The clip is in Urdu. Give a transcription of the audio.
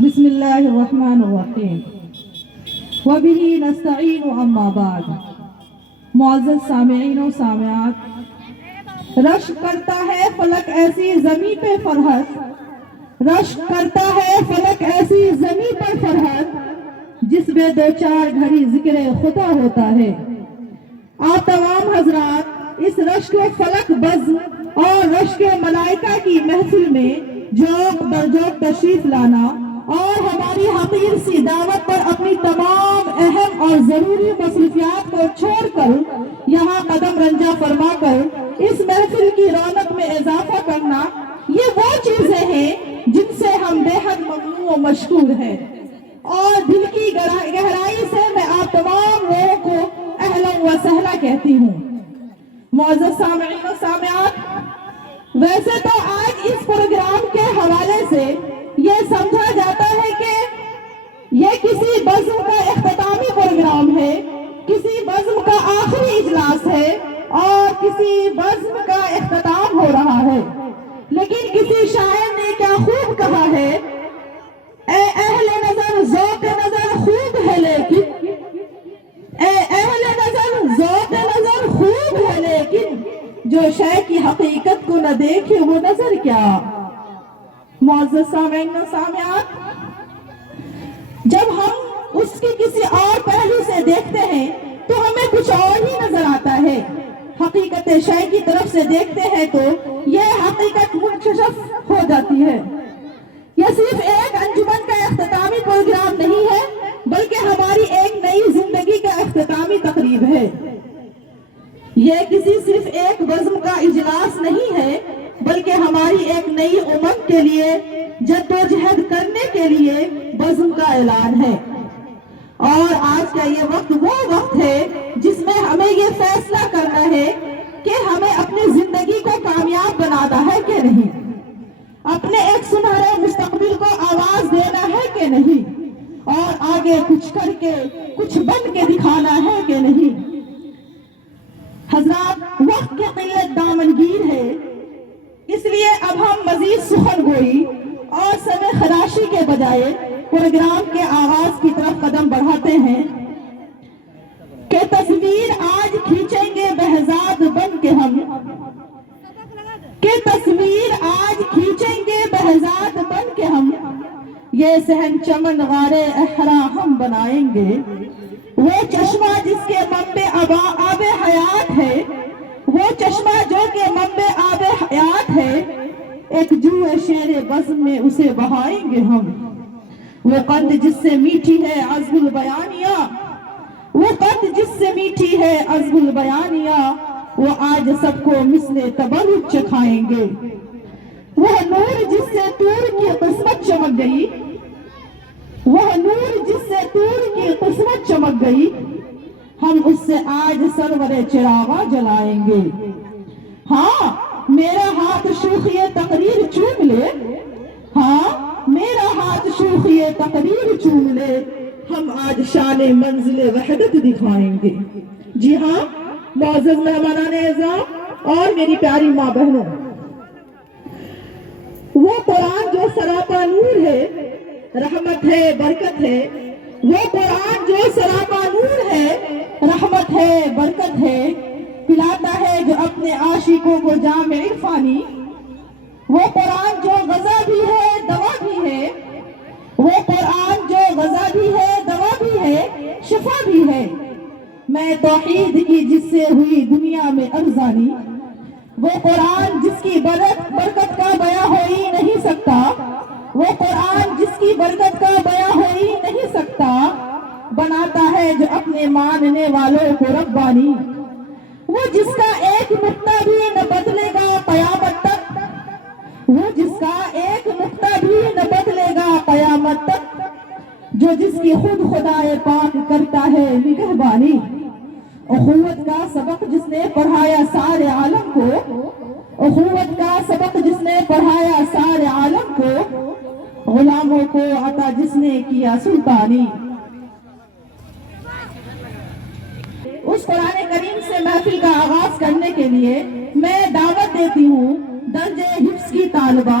بسم اللہ الرحمن الرحیم وبہ نستعین اما بعد۔ معزز سامعین و سامعات، رشک کرتا ہے فلک ایسی زمیں پہ فرحت، رشک کرتا ہے فلک ایسی زمیں پر فرحت، جس میں دو چار گھڑی ذکر خدا ہوتا ہے۔ آپ تمام حضرات اس رشک و فلک بزم اور رشک ملائکہ کی محفل میں جوق در جوق تشریف لانا اور ہماری حقیر سی دعوت پر اپنی تمام اہم اور ضروری مصروفیات کو چھوڑ کر یہاں قدم رنجا فرما کر اس محفل کی رونق میں اضافہ کرنا، یہ وہ چیزیں ہیں جن سے ہم بے حد ممنون و مشکور ہیں، اور دل کی گہرائی سے میں آپ تمام لوگوں کو اہلا و سہلا کہتی ہوں۔ معزز سامعین و سامعات، ویسے تو آج اس پروگرام کے حوالے سے یہ سمجھا جاتا ہے کہ یہ کسی بزم کا اختتامی پروگرام ہے، کسی بزم کا آخری اجلاس ہے اور کسی بزم کا اختتام ہو رہا ہے، لیکن کسی شاعر نے کیا خوب کہا ہے، اے اہل نظر ذوق نظر خوب ہے لیکن، اے اہل نظر ذوق نظر خوب ہے لیکن، جو شے کی حقیقت کو نہ دیکھے وہ نظر کیا۔ معزز سامعین و سامعات، جب ہم اس کی کسی اور پہلو سے دیکھتے ہیں تو ہمیں کچھ اور ہی نظر آتا ہے، حقیقت شے کی طرف سے دیکھتے ہیں تو یہ حقیقت منکشف ہو جاتی ہے۔ یہ صرف ایک انجمن کا اختتامی پروگرام نہیں ہے، بلکہ ہماری ایک نئی زندگی کا اختتامی تقریب ہے۔ یہ کسی صرف ایک بزم کا اجلاس نہیں ہے، بلکہ ہماری ایک نئی امت کے لیے جدوجہد کرنے کے لیے بزم کا اعلان ہے۔ اور آج کا یہ وقت وہ وقت ہے جس میں ہمیں یہ فیصلہ کرنا ہے کہ ہمیں اپنی زندگی کو کامیاب بنانا ہے کہ نہیں، اپنے ایک سنہرے مستقبل کو آواز دینا ہے کہ نہیں، اور آگے کچھ کر کے کچھ بن کے دکھانا ہے کہ نہیں۔ حضرات، وقت کی قلت دامنگیر ہے، اس لیے اب ہم مزید سخن گوئی اور سمے خراشی کے بجائے پروگرام کے آغاز کی طرف قدم بڑھاتے ہیں کہ تصویر آج کھینچیں گے بہزاد بن کے ہم، کہ تصویر آج کھینچیں گے بہزاد بن کے ہم، یہ صحن چمن غارے احرا ہم بنائیں گے، وہ چشمہ جس کے منبع آب حیات ہے، وہ چشمہ جو کہ منبع آب حیات ہے، ایک جوئے شیر بزم میں اسے بہائیں گے ہم، وہ قند جس سے میٹھی ہے عذب البیانیہ، وہ قند جس سے میٹھی ہے عذب البیانیہ، وہ آج سب کو مثل تبرک چکھائیں گے، وہ نور جس سے طور کی قسمت چمک گئی، وہ نور جس سے طور کی قسمت چمک گئی، ہم اس سے آج سرور چراغاں جلائیں گے۔ ہاں میرا ہاتھ شوخی تقریر چوم لے، ہاں میرا ہاتھ شوخی تقریر چوم لے، ہم آج شان منزل وحدت دکھائیں گے۔ جی ہاں معزز مہمانان اعزام اور میری پیاری ماں بہنوں، وہ قرآن جو سراپا نور ہے، رحمت ہے، برکت ہے، وہ قرآن جو سراپا نور ہے، رحمت ہے، برکت ہے، پلاتا ہے جو اپنے عاشقوں کو جام عرفانی، وہ قرآن جو غذا بھی ہے دوا بھی ہے، وہ قرآن جو غذا بھی ہے دوا بھی ہے، شفا بھی ہے، میں توحید کی جس سے ہوئی دنیا میں ارزانی، وہ قرآن جس کی برکت کا بیاں ہو ہی نہیں سکتا، وہ قرآن جس کی برکت کا بیاں ہو ہی نہیں سکتا، بناتا ہے جو اپنے ماننے والوں کو ربانی، وہ جس کا ایک نقطہ بھی نہ بدلے گا قیامت تک، وہ جس کا ایک نقطہ بھی نہ بدلے گا قیامت تک، جو جس کی خود خدائے پاک کرتا ہے نگہبانی، اخوت کا سبق جس نے پڑھایا سارے عالم کو، اخوت کا سبق جس نے پڑھایا سارے عالم کو، غلاموں کو عطا جس نے کیا سلطانی۔ اس قرآن کریم سے محفل کا آغاز کرنے کے لیے میں دعوت دیتی ہوں درجہ حفظ کی طالبہ